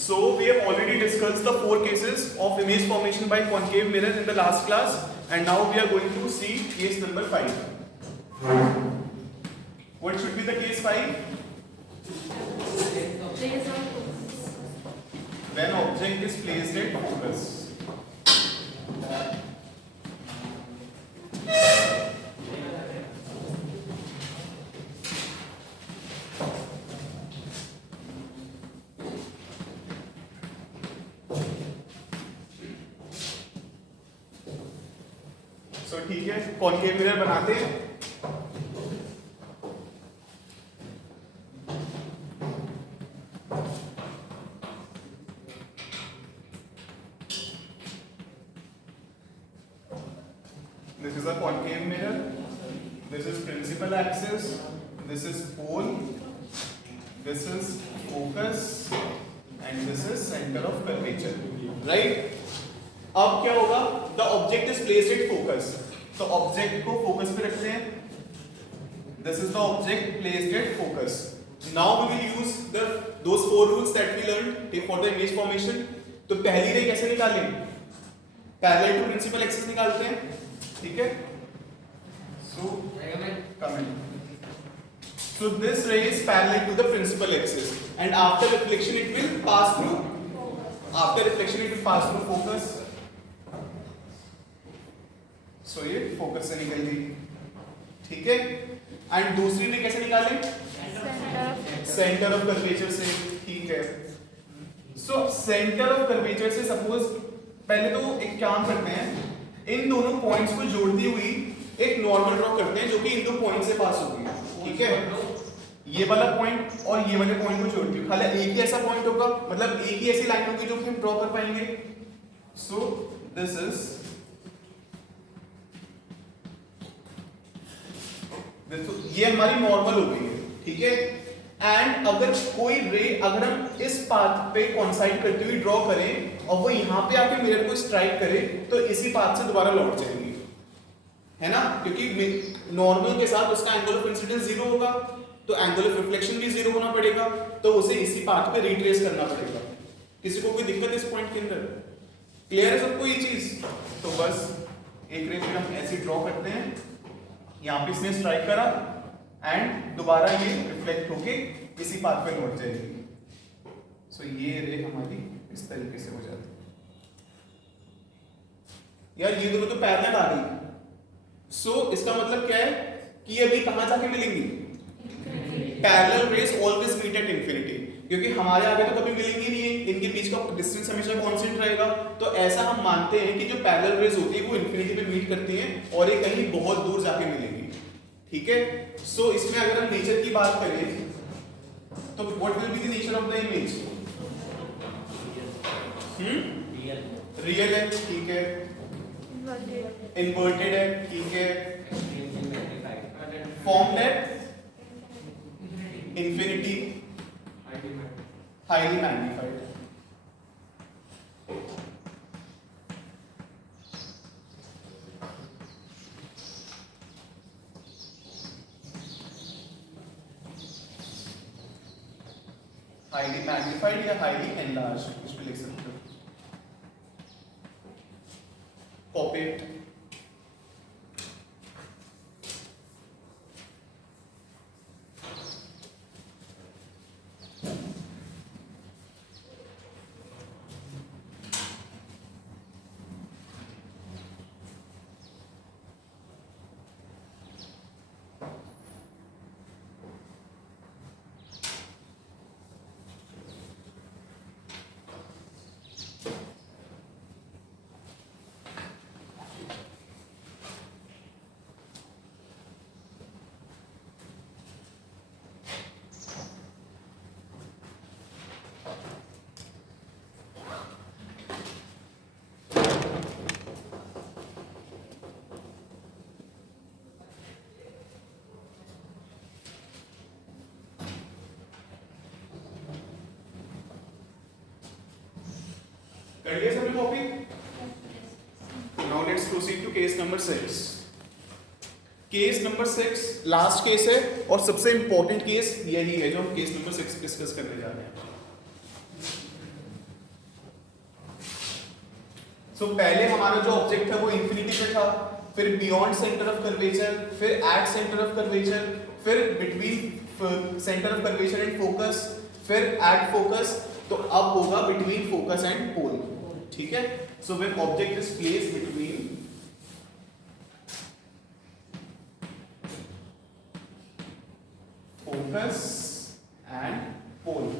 So we have already discussed the 4 cases of image formation by concave mirror in the last class, and now we are going to see case number 5. What should be the case 5? When object is placed at focus. So ठीक है, concave mirror बनाते हैं। This is a concave mirror. This is principal axis. This is pole. This is focus, and this is center of curvature. Right? अब क्या होगा? The object is placed at focus. तो object को focus पे रखते हैं. This is the object placed at focus. Now we will use those 4 rules that we learned for the image formation. तो पहली रे कैसे निकालें? Parallel to principal axis निकालते हैं. ठीक है? So come in. So this ray is parallel to the principal axis, and after reflection it will pass through. After reflection it will pass through focus. So ये focus से निकल गई. ठीक है? एंड दूसरी रे कैसे निकालें? सेंटर ऑफ कर्वेचर से. ठीक है? सो सेंटर ऑफ कर्वेचर से सपोज पहले तो एक काम करते हैं, इन दोनों पॉइंट्स को जोड़ती हुई एक नॉर्मल ड्रॉ करते हैं जो कि इन दो पॉइंट से पास होगी. ठीक है? ये वाला पॉइंट और ये वाले पॉइंट को जोड़ती हुई खाली एक ही ऐसा पॉइंट होगा, मतलब एक ही ऐसी लाइन होगी जो कि हम ड्रॉ कर पाएंगे. सो दिस इज ये हमारी नॉर्मल हो गई है. ठीक है? एंड अगर कोई रे अगर हम इस पाथ पे कॉन्साइड करते हुए ड्रॉ करें और वो यहाँ पे आके मिरर को स्ट्राइक करे तो इसी पाथ से दोबारा लौट जाएंगी, है ना? क्योंकि नॉर्मल के साथ उसका एंगल ऑफ इंसिडेंस 0 होगा, तो एंगल ऑफ रिफ्लेक्शन भी 0 होना पड़ेगा, तो उसे इसी पाथ पे रिट्रेस करना पड़ेगा. किसी को कोई दिक्कत इस पॉइंट के अंदर? क्लियर है सबको ये चीज? तो बस एक रे फिर हम ऐसे ड्रॉ करते हैं, यहाँ पे इसने स्ट्राइक करा एंड दोबारा ये रिफ्लेक्ट होके इसी पाथ पे लौट जाएगी. सो ये रे हमारी इस तरीके से हो जाती है. यार ये दोनों तो पैरेलल आ गई. सो इसका मतलब क्या है कि ये अभी कहां जाके मिलेंगी? Parallel rays always meet at infinity, क्योंकि हमारे आगे तो कभी मिलेंगी नहीं है, इनके बीच का डिस्टेंस हमेशा कांस्टेंट रहेगा. तो ऐसा हम मानते हैं कि जो पैरेलल रेज होती है वो इंफिनिटी पे मीट करती हैं और ये कहीं बहुत दूर जाके मिलेंगी. ठीक है? सो इसमें अगर हम नेचर की बात करें तो what will be the nature of the image? Real है. ठीक है? इन्वर्टेड है. ठीक है? Formed at infinity, highly magnified. Highly magnified या हाईली एनलार्ज कुछ भी लिख सकते हो. कॉपेट. कर लिया सभी copy? Now let's proceed to case number 6. Case number 6 last case है और सबसे इंपॉर्टेंट केस यही है जो हम केस नंबर 6 डिस्कस करने जा रहे हैं. सो पहले हमारा जो ऑब्जेक्ट है वो इंफिनिटी पे था, फिर बियॉन्ड सेंटर ऑफ कर्वेचर, फिर एट सेंटर ऑफ कर्वेचर, फिर between centre of curvature and focus, फिर एट फोकस, तो अब होगा बिटवीन फोकस एंड पोल। ठीक है, so when object is placed between focus and pole,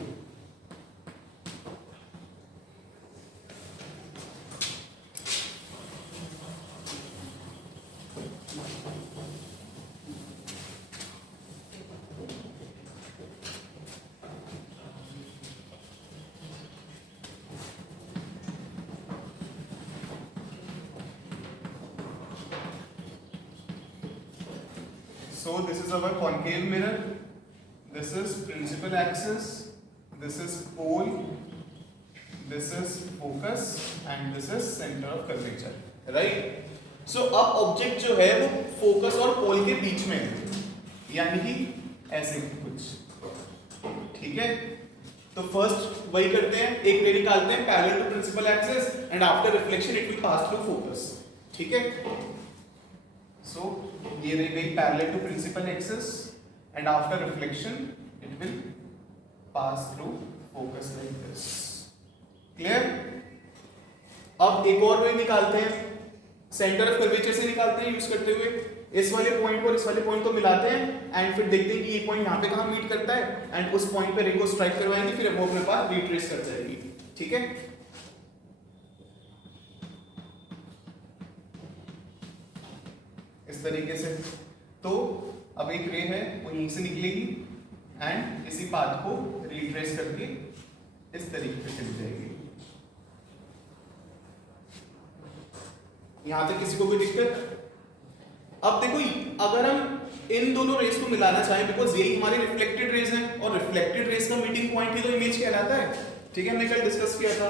so this is our concave mirror, this is principal axis, this is pole, this is focus and this is center of curvature, right? so अब object जो है वो focus और पोल के बीच में है, यानी कि ऐसे कुछ। ठीक है, तो फर्स्ट वही करते हैं, एक रे निकालते हैं parallel to principal axis and after reflection it will pass through focus. ठीक है, सो ये रही गई parallel to principal axis and after reflection it will pass through focus like this. Clear? अब एक और वे निकालते हैं, सेंटर ऑफ कर्वेचर से निकालते हैं यूज करते हुए, इस वाले पॉइंट को इस वाले पॉइंट को मिलाते हैं एंड फिर देखते हैं कि ये पॉइंट यहाँ पे कहाँ मीट करता है एंड उस पॉइंट पे रे को स्ट्राइक करवाएंगे, फिर वो अपने पास रिट्रेस कर जाएगी। ठीक है, इस तरीके से। तो अब एक रे है वो यहीं से निकलेगी एंड इसी पाथ को रिट्रेस करके इस तरीके से चली जाएगी। यहां तक किसी को कोई दिक्कत? अब देखो, अगर हम इन दोनों रेस को मिलाना चाहें, बिकॉज यही हमारे रिफ्लेक्टेड रेस हैं और रिफ्लेक्टेड रेस का मीटिंग पॉइंट ही तो इमेज कहलाता है। ठीक है, हमने कल डिस्कस किया था।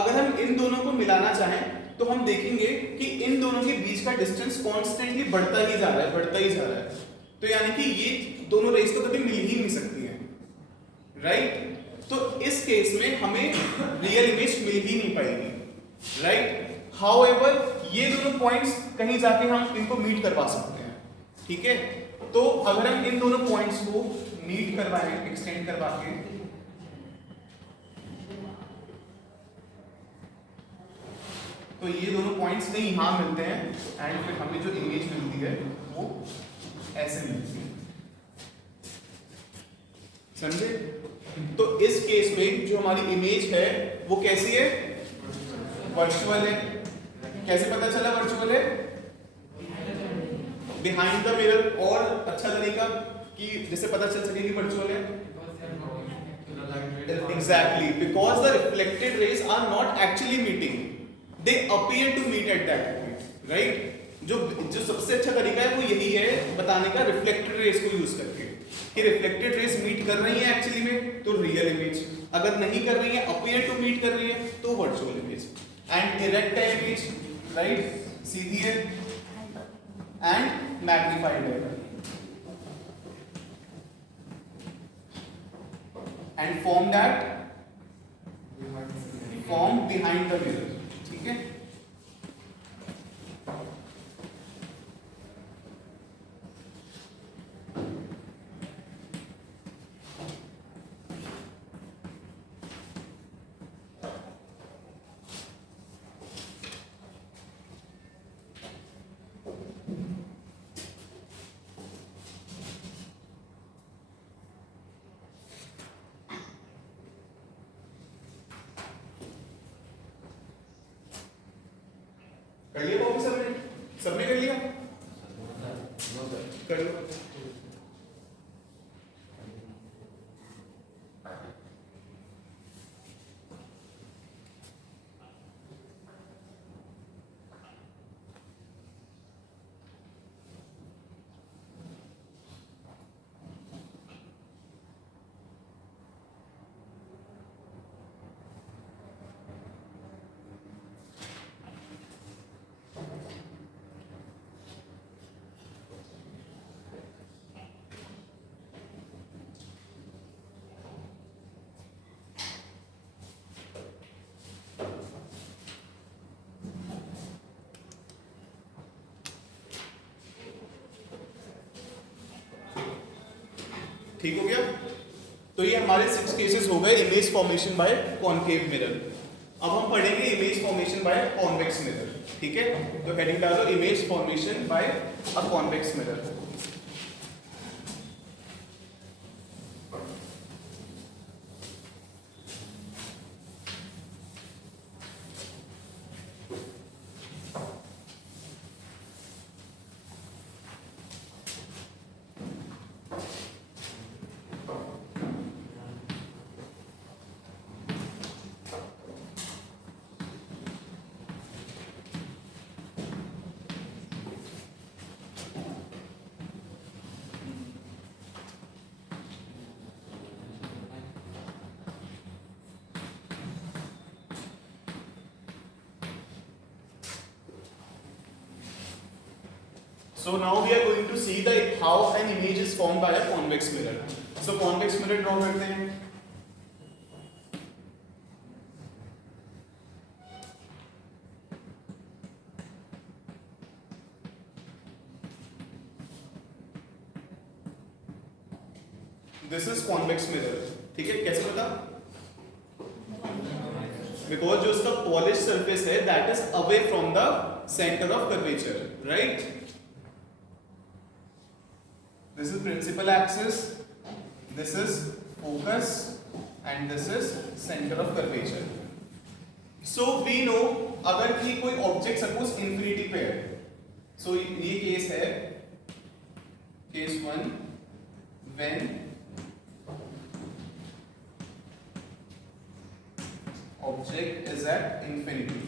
अगर हम इन दोनों को मिलाना चाहें तो हम देखेंगे कि इन दोनों के बीच का डिस्टेंस कॉन्स्टेंटली बढ़ता ही जा रहा है, बढ़ता ही जा रहा है। तो यानी कि ये दोनों रेस तो कभी मिल ही नहीं सकती हैं, राइट? तो इस केस में हमें रियल इमेज मिल ही नहीं पाएगी, राइट? हाउएवर ये दोनों पॉइंट्स कहीं जाके हम इनको मीट करवा सकते हैं। ठीक है, तो अगर हम इन दोनों पॉइंट्स को मीट करवाएं, एक्सटेंड करवा के, तो ये दोनों पॉइंट्स कहीं यहां मिलते हैं एंड फिर हमें जो इमेज मिलती है वो ऐसे मिलती है। समझे? तो इस केस में जो हमारी इमेज है वो कैसी है? वर्चुअल है। कैसे पता चला वर्चुअल है? Behind the mirror. और अच्छा तरीका कि जिससे पता चल सके कि वर्चुअल है, exactly because the reflected rays are not actually meeting, they appear to meet at that point, right? जो सबसे अच्छा तरीका है वो यही है बताने का, रिफ्लेक्टेड रेस को यूज करके कि रिफ्लेक्टेड रेस मीट कर रही है एक्चुअली में तो रियल इमेज, अगर नहीं कर रही है, अपीयर टू मीट कर रही है तो वर्चुअल इमेज। एंड इरेक्ट है इमेज, राइट? सीधी है एंड मैग्नीफाइड है and form that form behind the mirror. ठीक है, कर लिया कॉपी सबने? सबने कर लिया? कर लो। ठीक हो गया? तो ये हमारे 6 केसेस हो गए image formation by concave mirror. अब हम पढ़ेंगे image formation by convex mirror. ठीक है, तो हेडिंग डालो image formation by a convex mirror. So now we are going to see the how an image is formed by a convex mirror. So convex mirror draw करते हैं। This is convex mirror। ठीक है, कैसे पता? Because जो उसका polished surface है that is away from the center of curvature, right? This is principal axis, this is focus, and this is center of curvature. So we know अगर कि कोई ऑब्जेक्ट सपोज इंफिनिटी पे है, so ये case है case 1 when object is at infinity.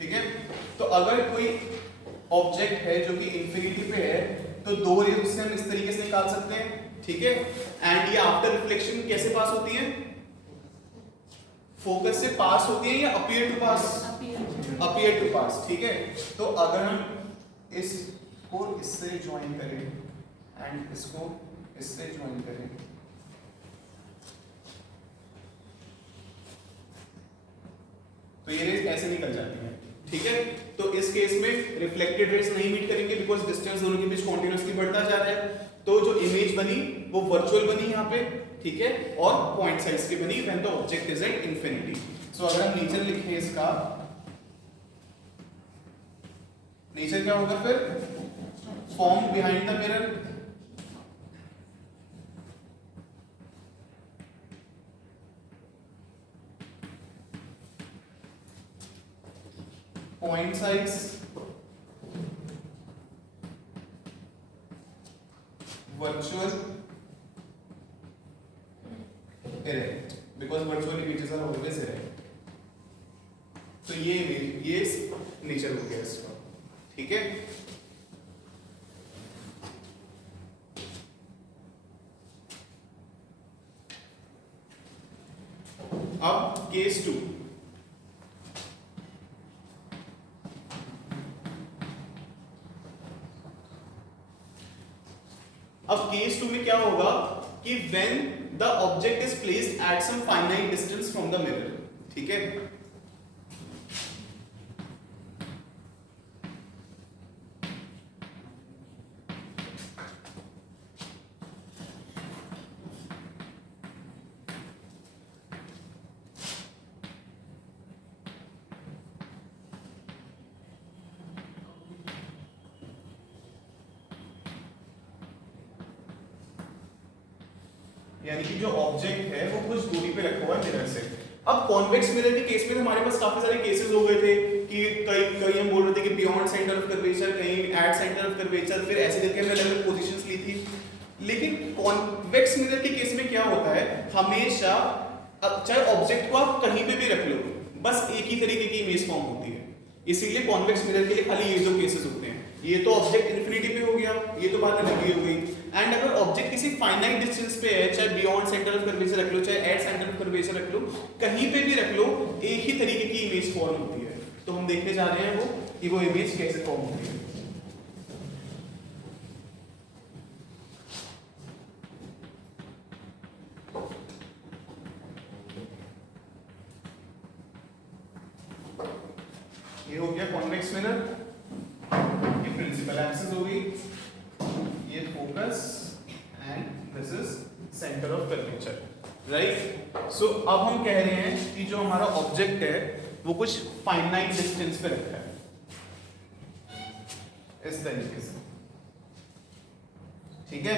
ठीक है, तो अगर कोई ऑब्जेक्ट है जो कि इंफिनिटी पे है तो दो रेज उससे हम इस तरीके से निकाल सकते हैं। ठीक है, एंड ये आफ्टर रिफ्लेक्शन कैसे पास होती है? फोकस से पास होती है या appear to pass? Appear to pass. ठीक है, तो अगर हम इसको इससे ज्वाइन करें एंड इसको इससे ज्वाइन करें तो ये रेज ऐसे निकल जाती है। ठीक है, तो इस केस में रिफ्लेक्टेड रेज नहीं मीट करेंगे बिकॉज डिस्टेंस दोनों के बीच कॉन्टिन्यूअसली बढ़ता जा रहा है। तो जो इमेज बनी वो वर्चुअल बनी यहाँ पे। ठीक है, और पॉइंट साइज की बनी when the object is at infinity. So अगर हम नेचर लिखें इसका, नेचर क्या होगा फिर? Form behind the mirror. Point size, virtual, erect, because virtual images are always erect. तो ये इमेज ये नेचर हो गया इसका। ठीक है, अब केस 2। अब केस 2 में क्या होगा कि when the object is placed at some finite distance from the mirror। ठीक है, यानी कि जो ऑब्जेक्ट है वो कुछ दूरी पे रखा हुआ है मिरर से। अब कॉन्वेक्स मिरर के केस में हमारे पास काफी सारे केसेस हो गए थे कि कई हम बोल रहे थे कि बियॉन्ड सेंटर ऑफ कर्वेचर, कहीं एट सेंटर ऑफ कर्वेचर, फिर ऐसे करके हमने अलग अलग पोजीशंस ली थी। लेकिन कॉन्वेक्स मिरर के केस में क्या होता है, हमेशा चाहे ऑब्जेक्ट को आप कहीं पे भी रख लो बस एक ही तरीके की इमेज फॉर्म होती है। इसीलिए कॉन्वेक्स मिरर के लिए खाली ये दो केसेस होते हैं। ये तो ऑब्जेक्ट इन्फिनिटी पे हो गया, ये तो बात अलग ही हो गई। एंड अगर ऑब्जेक्ट किसी फाइनाइट डिस्टेंस पे है, चाहे बियॉन्ड सेंटर ऑफ कर्वेचर रख लो, चाहे एट सेंटर ऑफ कर्वेचर रख लो, कहीं पे भी रख लो, एक ही तरीके की इमेज फॉर्म होती है। तो हम देखने जा रहे हैं वो कि वो इमेज कैसे फॉर्म होती है। ये हो गया कॉन्वेक्स मिरर। राइट। सो अब हम कह रहे हैं कि जो हमारा ऑब्जेक्ट है वो कुछ फाइनाइट डिस्टेंस पे रखा है इस तरीके से, ठीक है।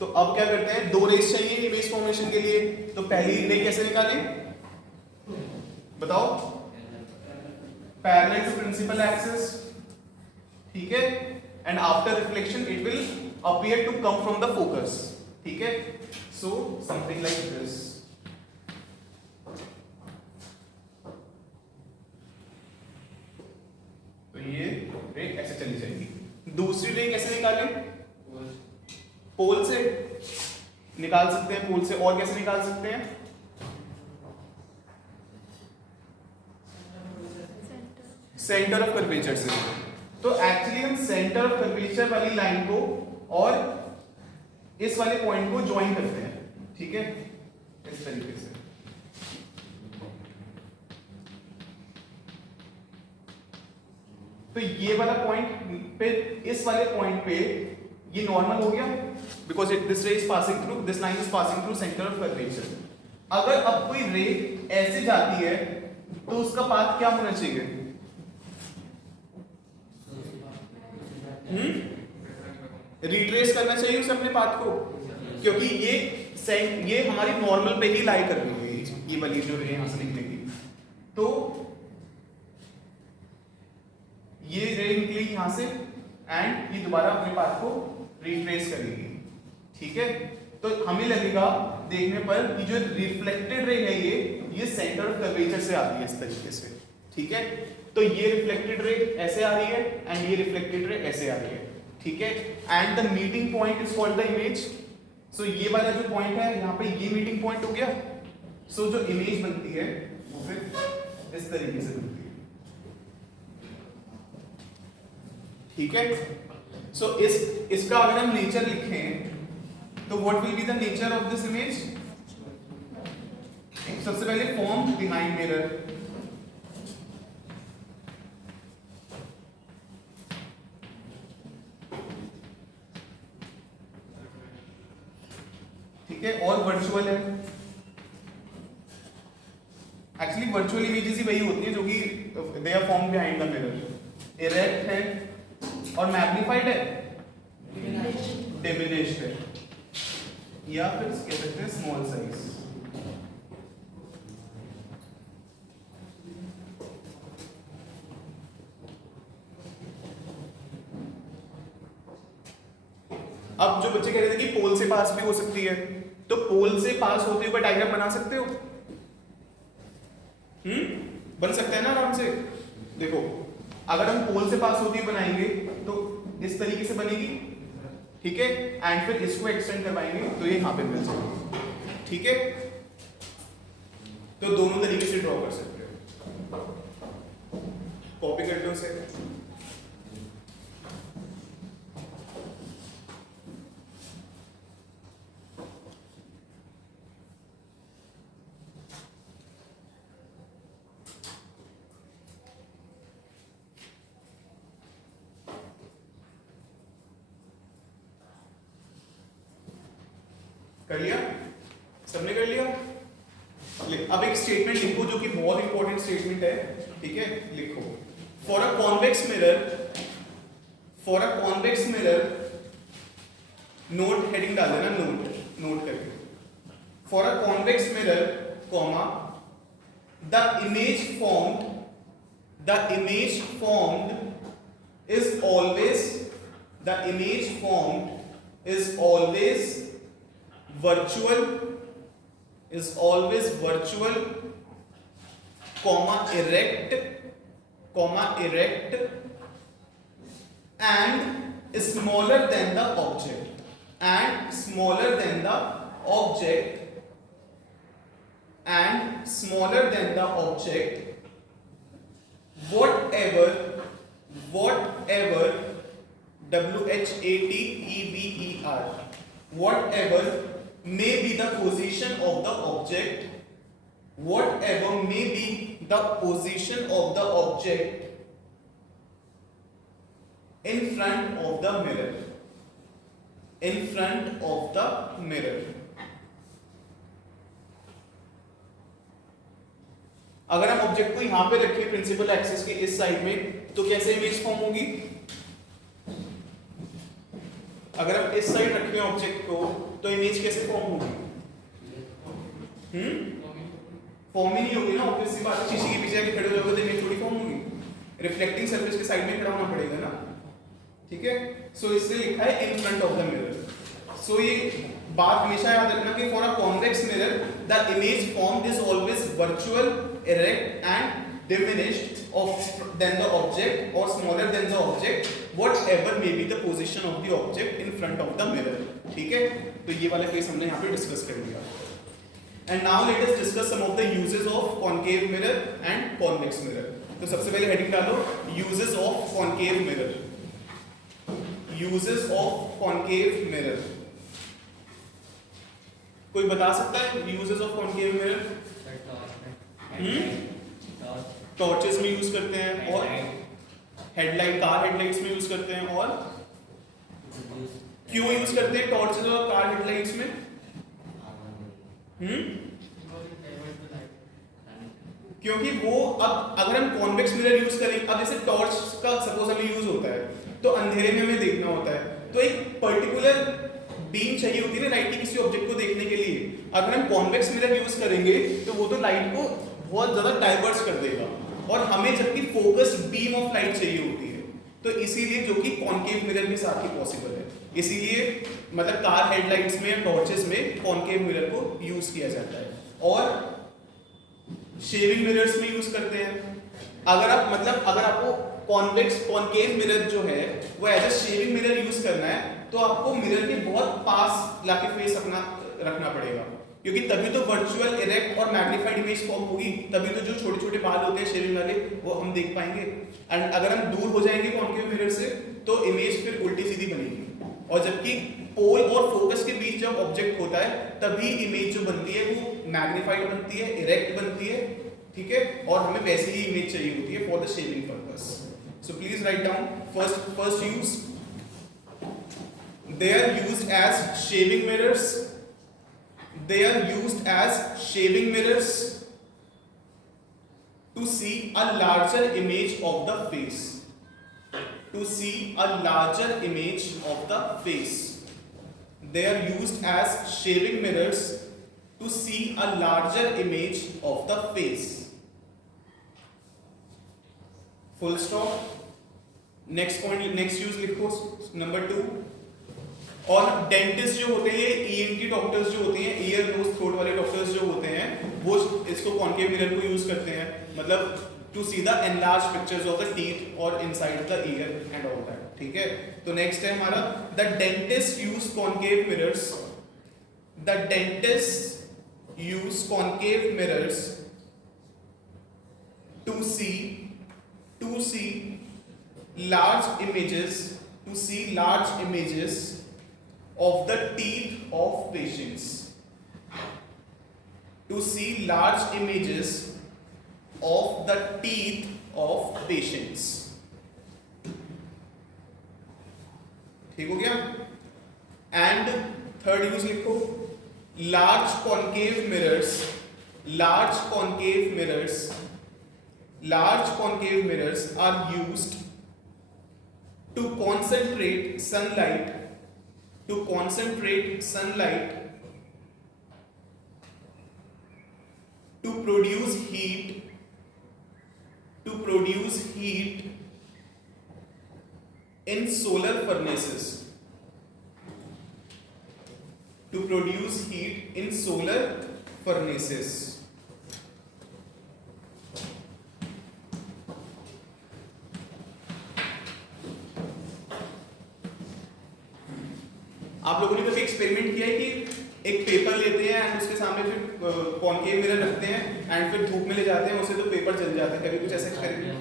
तो अब क्या करते हैं, दो रेस चाहिए इमेज फॉर्मेशन के लिए, तो पहली रे कैसे निकालें बताओ, पैरेलल टू प्रिंसिपल एक्सिस, ठीक है, and after reflection it will appear to come from the focus, ठीक है। सो समथिंग लाइक दिस, तो ये रे ऐसे चली जाएगी। दूसरी रे कैसे निकालें, पोल से निकाल सकते हैं, पोल से। और कैसे निकाल सकते हैं, सेंटर ऑफ कर्वेचर से। तो एक्चुअली हम सेंटर ऑफ कर्वेचर वाली लाइन को और इस वाले पॉइंट को ज्वाइन करते हैं, ठीक है, इस तरीके से। तो ये वाला पॉइंट पे, इस वाले पॉइंट पे ये नॉर्मल हो गया, बिकॉज दिस रे is passing through, this line is passing through centre of curvature. अगर अब कोई रे ऐसे जाती है तो उसका पाथ क्या होना चाहिए, रिट्रेस करना चाहिए उसे अपने पाथ को, क्योंकि ये हमारी नॉर्मल पे ही लाई कर रही है, ये वाली जो रे यहां से निकलेगी। तो ये रे निकली यहां से एंड ये दोबारा अपने पाथ को रिट्रेस करेगी, ठीक है। तो हमें लगेगा देखने पर कि जो रिफ्लेक्टेड रे है ये सेंटर ऑफ कर्वेचर से आती है इस तरीके से, ठीक है। तो ये रिफ्लेक्टेड रे ऐसे आ रही है एंड ये रिफ्लेक्टेड रे ऐसे आ रही है, ठीक है। And the meeting point is called the image. So ये वाला जो पॉइंट है यहाँ पे ये मीटिंग पॉइंट हो गया। सो जो इमेज बनती है वो फिर इस तरीके से बनती है, ठीक है। सो इसका अगर हम नेचर लिखें तो what will be the nature of this image, सबसे पहले फॉर्म बिहाइंड मिरर, ठीक है, और वर्चुअल है। एक्चुअली वर्चुअल इमेजेस ही वही होती है जो कि they are form behind the mirror. Erect है और मैग्नीफाइड है, डिमिनिश्ड है, या फिर कह सकते हैं स्मॉल साइज। अब जो बच्चे कह रहे थे कि पोल से पास भी हो सकती है, तो पोल से पास होते हुए डायग्राम बना सकते हो, बन सकता है ना आराम से। देखो अगर हम पोल से पास होती हुई बनाएंगे तो इस तरीके से बनेगी, ठीक है, एंड फिर इसको एक्सटेंड करवाएंगे तो ये यहां पे मिल जाएगी, ठीक है। तो दोनों तरीके से ड्रॉ कर सकते हो, कॉपी कर लो उसे। कर लिया, सबने कर लिया। अब एक स्टेटमेंट लिखो जो कि बहुत इंपॉर्टेंट स्टेटमेंट है, ठीक है। लिखो for a convex mirror, for a convex mirror, note heading डाल देना, नोट करके, for a convex mirror comma the image formed is always, the image formed is always virtual, comma erect, and smaller than the object, whatever WHATEVER, whatever may be the position of the object, in front of the mirror, अगर हम object को यहाँ पे रखें principal axis के इस side में, तो कैसे इमेज फॉर्म होगी? अगर हम इस साइड रखें ऑब्जेक्ट को, तो इमेज कैसे फॉर्म होगी? फॉर्म ही नहीं होगी ना, ऑब्वियस सी बात है। शीशे के पीछे आके खड़े हो जाओगे तो इमेज थोड़ी फॉर्म होगी, रिफ्लेक्टिंग सरफेस के साइड में खड़ा होना पड़ेगा ना, ठीक है। सो इससे लिखा है in front of the mirror. So ये बात हमेशा याद रखना कि for a convex mirror the image formed is always virtual, erect and diminished than the object or smaller than the object, whatever may be the position of the object in front of the mirror, ठीक है। तो ये वाला case हमने यहाँ पे discuss कर लिया। And now let us discuss some of the uses of concave mirror and convex mirror. तो सबसे पहले हेडिंग डालो uses of concave mirror. Uses of concave mirror. कोई बता सकता है uses of concave mirror? Torches में यूज करते हैं, और हेडलाइट, कार हेडलाइट्स में यूज करते हैं। और क्यों यूज करते हैं टॉर्चेस और कार हेडलाइट्स में? क्योंकि वो अब अगर हम कॉन्वेक्स मिरर यूज करें, अब जैसे टॉर्च का सपोज हमें यूज होता है तो अंधेरे में हमें देखना होता है, तो एक पर्टिकुलर बीम चाहिए होती है ना लाइट की किसी ऑब्जेक्ट को देखने के लिए। अगर हम कॉन्वेक्स मिरर यूज करेंगे तो वो तो लाइट को बहुत ज्यादा डाइवर्स कर देगा, और हमें जबकि फोकस्ड बीम ऑफ लाइट चाहिए होती है। तो इसीलिए जो कि कॉन्केव मिरर के साथ ही पॉसिबल है, इसीलिए मतलब कार हेडलाइट्स में, टॉर्चेस में कॉन्केव मिरर को यूज किया जाता है। और शेविंग मिरर्स में यूज करते हैं। अगर आप मतलब अगर आपको कॉन्केव मिरर जो है वो as a shaving mirror use करना है, तो आपको मिरर के बहुत पास लाके फेस अपना रखना पड़ेगा, क्योंकि तभी तो वर्चुअल, इरेक्ट और मैग्नीफाइड इमेज फॉर्म होगी, तभी तो जो छोटे छोटे बाल होते हैं शेविंग वाले वो हम देख पाएंगे। एंड अगर हम दूर हो जाएंगे कॉन्केव मिरर से तो इमेज फिर उल्टी सीधी बनेगी, और जबकि पोल और फोकस के बीच जब ऑब्जेक्ट होता है तभी इमेज जो बनती है वो मैग्नीफाइड बनती है, इरेक्ट बनती है, ठीक है। और हमें वैसी ही इमेज चाहिए होती है for the shaving purpose. So please write down first use, they are used as shaving mirrors. They are used as shaving mirrors to see a larger image of the face. To see a larger image of the face. They are used as shaving mirrors to see a larger image of the face. Full stop. Next point, next use लिखो number 2. और dentist जो होते हैं, ENT doctors जो होते हैं, ear nose throat वाले doctors जो होते हैं, वो इसको कॉन्केव मिरर को यूज करते हैं, मतलब to see the enlarge pictures of the teeth और inside the ear and all that, ठीक है। तो नेक्स्ट है हमारा the dentist use concave mirrors. The dentist use concave mirrors to see large images of the teeth of patients. To see large images of the teeth of patients. ठीक हो गया। And third use लिखो large concave mirrors are used to concentrate sunlight to produce heat in solar furnaces. आप लोगों ने कभी experiment किया है कि एक पेपर लेते हैं एंड उसके सामने फिर कॉन्केव मिरर रखते हैं एंड फिर धूप में ले जाते हैं, उससे तो पेपर जल जाता है, कभी कुछ ऐसा एक्सपेरिमेंट?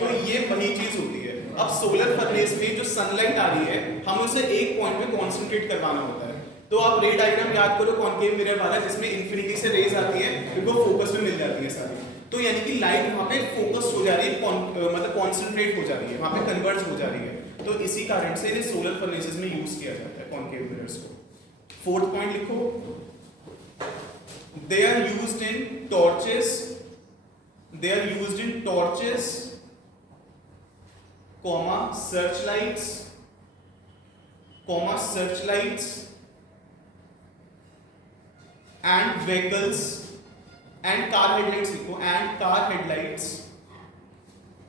तो ये वही चीज होती है। अब सोलर फर्नेस में जो सनलाइट आ रही है, हमें उसे एक पॉइंट में कॉन्सेंट्रेट करवाना होता है। तो आप रे डायग्राम याद करो कॉन्केव मिरर वाला, जिसमें इन्फिनिटी से रेज आती है, फिर वो फोकस में मिल जाती है सारी। तो यानी कि लाइट वहां पे फोकस हो जा रही है, मतलब कॉन्सेंट्रेट हो जा रही है, वहां पे कन्वर्ज हो जा रही है। तो इसी कारण से इन्हें सोलर फर्नेसेस में यूज किया जाता है कॉन्केव मिरर्स को। फोर्थ पॉइंट लिखो, they are used in torches they are used in torches, comma searchlights, and vehicles and car headlights लिखो, and car headlights,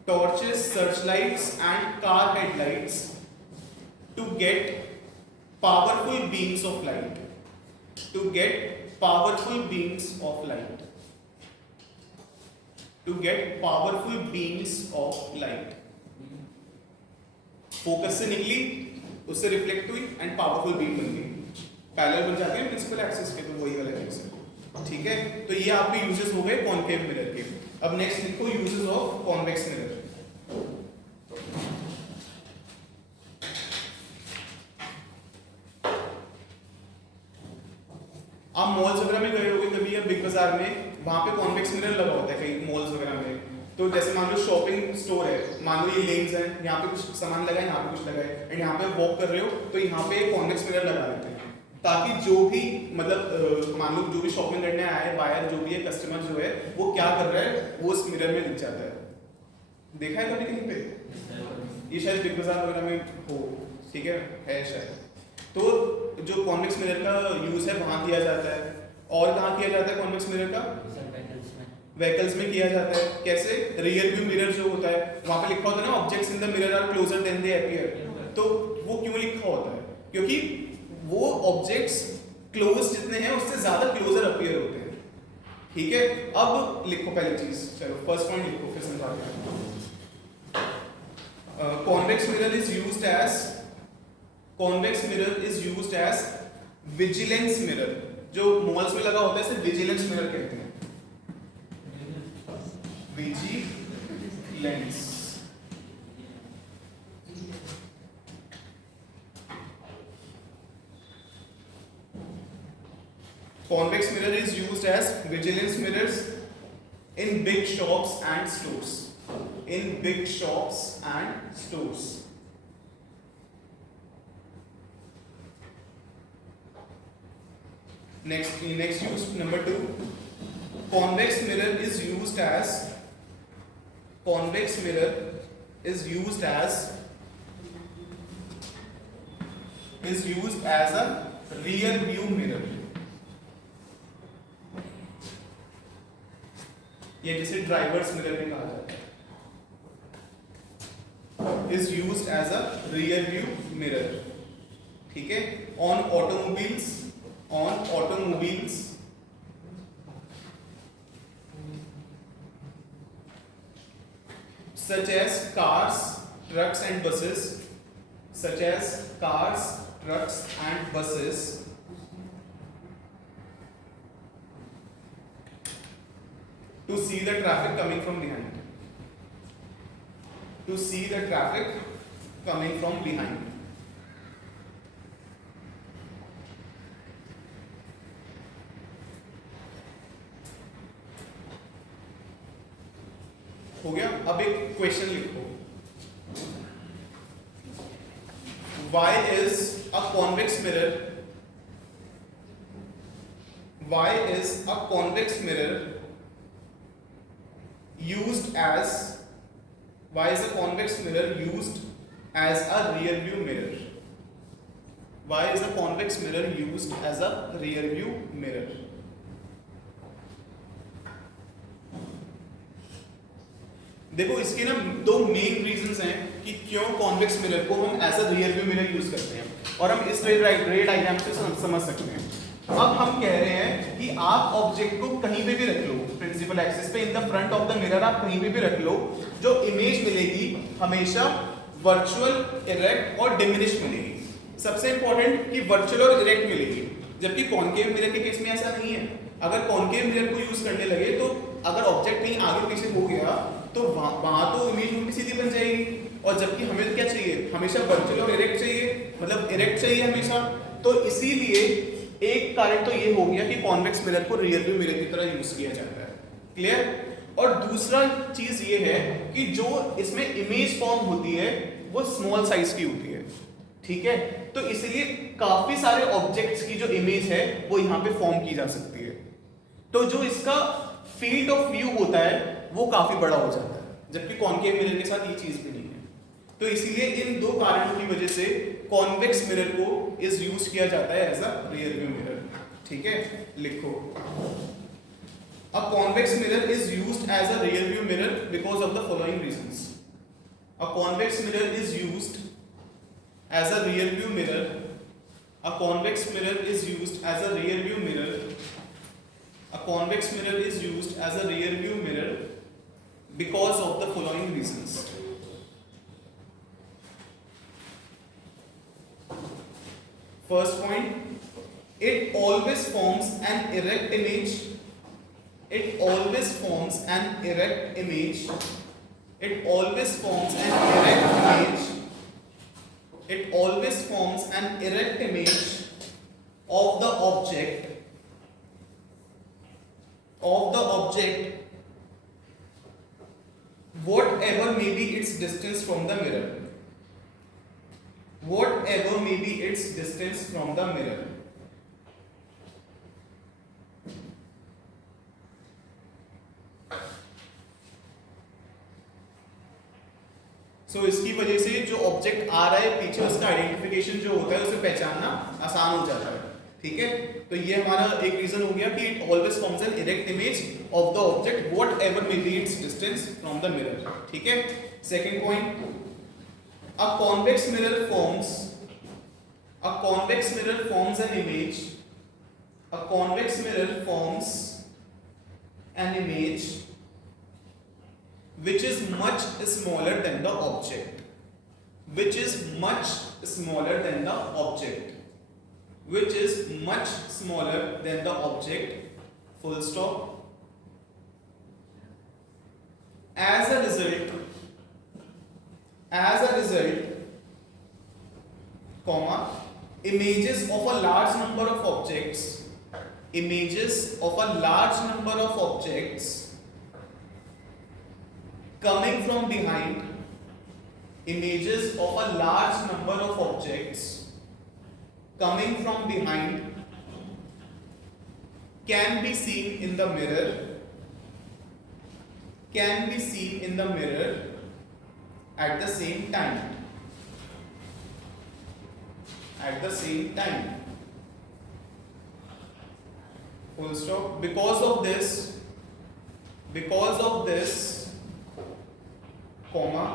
torches, searchlights and car headlights to get powerful beams of light, to get powerful beams of light, to get powerful beams of light. Focus से निकली, उससे reflect हुई and powerful beam बन गई, parallel बन जाते हैं principal axis के, तो वही वाला चीज है, ठीक है। तो ये आपके यूजेस हो गए कॉनकेव मिरर के। अब नेक्स्ट लिखो यूजेस ऑफ कॉन्वेक्स मिरर। आप मॉल्स वगैरह में गए होंगे कभी, या बिग बाजार में, वहां पे कॉन्वेक्स मिरर लगा होता है कई मॉल्स वगैरह में। तो जैसे मान लो शॉपिंग स्टोर है, मान लो ये लेन्स है, यहाँ पे कुछ सामान लगा है, यहाँ पे कुछ लगा है, एंड यहाँ पे वॉक कर रहे हो तो यहाँ पे कॉन्वेक्स मिरर लगा देते हैं, ताकि जो भी मतलब मान लो जो भी शॉपिंग करने आया है, बायर जो भी है, कस्टमर जो है, वो क्या कर रहा है वो उस मिरर में दिख जाता है। देखा है कभी कहीं पे? ये शायद बिग बाजार वगैरह में हो, ठीक है शायद। तो जो कॉन्वेक्स मिरर का यूज है वहां किया जाता है। और कहाँ किया जाता है कॉन्वेक्स मिरर का? व्हीकल्स में किया जाता है। कैसे? रियर व्यू मिरर जो होता है, वहां पे लिखा होता है ना, objects in the mirror are closer than they appear. तो वो क्यों लिखा होता है? क्योंकि वो ऑब्जेक्ट्स क्लोज जितने हैं उससे ज्यादा क्लोजर अपीयर होते हैं, ठीक है। अब लिखो पहली चीज, चलो फर्स्ट पॉइंट लिखो, फिर समझाते हैं। Convex mirror is used as, convex mirror is used as vigilance mirror. जो मॉल्स में लगा होता है इसे विजिलेंस मिरर कहते हैं, vigilance. Convex mirror is used as vigilance mirrors in big shops and stores. In big shops and stores. Next use number 2. Convex mirror is used as, convex mirror is used as a rear view mirror. ये जिसे drivers mirror भी कहा जाता है, is used as a rear view mirror, ठीक है। On automobiles such as cars, trucks and buses, such as cars, trucks and buses, to see the traffic coming from behind, to see the traffic coming from behind. हो गया। अब एक question लिखो, why is a convex mirror used as, why is a convex mirror used as a rear view mirror? Why is a convex mirror used as a rear view mirror? देखो इसके ना दो main reasons हैं कि क्यों convex mirror को हम as a rear view mirror use करते हैं, और हम इस रे डायग्राम से समझ सकते हैं। अब हम कह रहे हैं कि आप ऑब्जेक्ट को कहीं पे भी रख लो, प्रिंसिपल एक्सिस पे, in the front of the mirror आप कहीं पे भी रख लो, जो इमेज मिलेगी हमेशा वर्चुअल, इरेक्ट और डिमिनिश मिलेगी। सबसे इंपॉर्टेंट कि वर्चुअल और इरेक्ट मिलेगी, जबकि कॉन्केव मिरर के केस में ऐसा नहीं है। अगर कॉन्केव मिरर को यूज करने लगे तो अगर ऑब्जेक्ट कहीं आगे पीछे हो गया तो वहां तो इमेज उनकी सीधी बन जाएगी, और जबकि हमें क्या चाहिए, हमेशा वर्चुअल और इरेक्ट चाहिए, मतलब इरेक्ट चाहिए हमेशा। तो इसीलिए एक कारण तो ये हो गया कि कॉन्वेक्स मिरर को रियर व्यू मिरर की तरह यूज किया जाता है, क्लियर। और दूसरा चीज ये है कि जो इसमें इमेज फॉर्म होती है वो स्मॉल साइज की होती है, ठीक है। तो इसलिए काफी सारे ऑब्जेक्ट्स की जो इमेज है वो यहाँ पे फॉर्म की जा सकती है। तो जो इसका फील्ड ऑफ व्यू होता है वो काफी बड़ा हो जाता है, जबकि कॉनकेव मिरर के साथ ये चीज भी नहीं है। तो इसीलिए इन दो कारणों की वजह से कॉन्वेक्स मिरर को इज यूज किया जाता है as a rear view mirror. ठीक है, लिखो, a convex mirror is used as a rear view mirror because of the following reasons. A convex mirror is used as a rear view mirror, a convex mirror is used as a rear view mirror, a convex mirror is used as a rear view mirror because of the following reasons. First point, it always forms an erect image, it always forms an erect image, it always forms an erect image, it always forms an erect image of the object whatever may be its distance from the mirror, whatever may be its distance from the mirror. So इसकी वजह से जो object आ रहा है पीछे उसका identification जो होता है उसे पहचानना आसान हो जाता है। ठीक है, तो ये हमारा एक रीजन हो गया कि it always forms an erect image of the object whatever may be it's distance from the mirror. ठीक है, second point, a convex mirror forms an image, a convex mirror forms an image which is much smaller than the object, which is much smaller than the object, which is much smaller than the object, full stop. As a result, comma, images of a large number of objects, images of a large number of objects coming from behind, images of a large number of objects coming from behind can be seen in the mirror, can be seen in the mirror at the same time, at the same time, full stop. Because of this comma,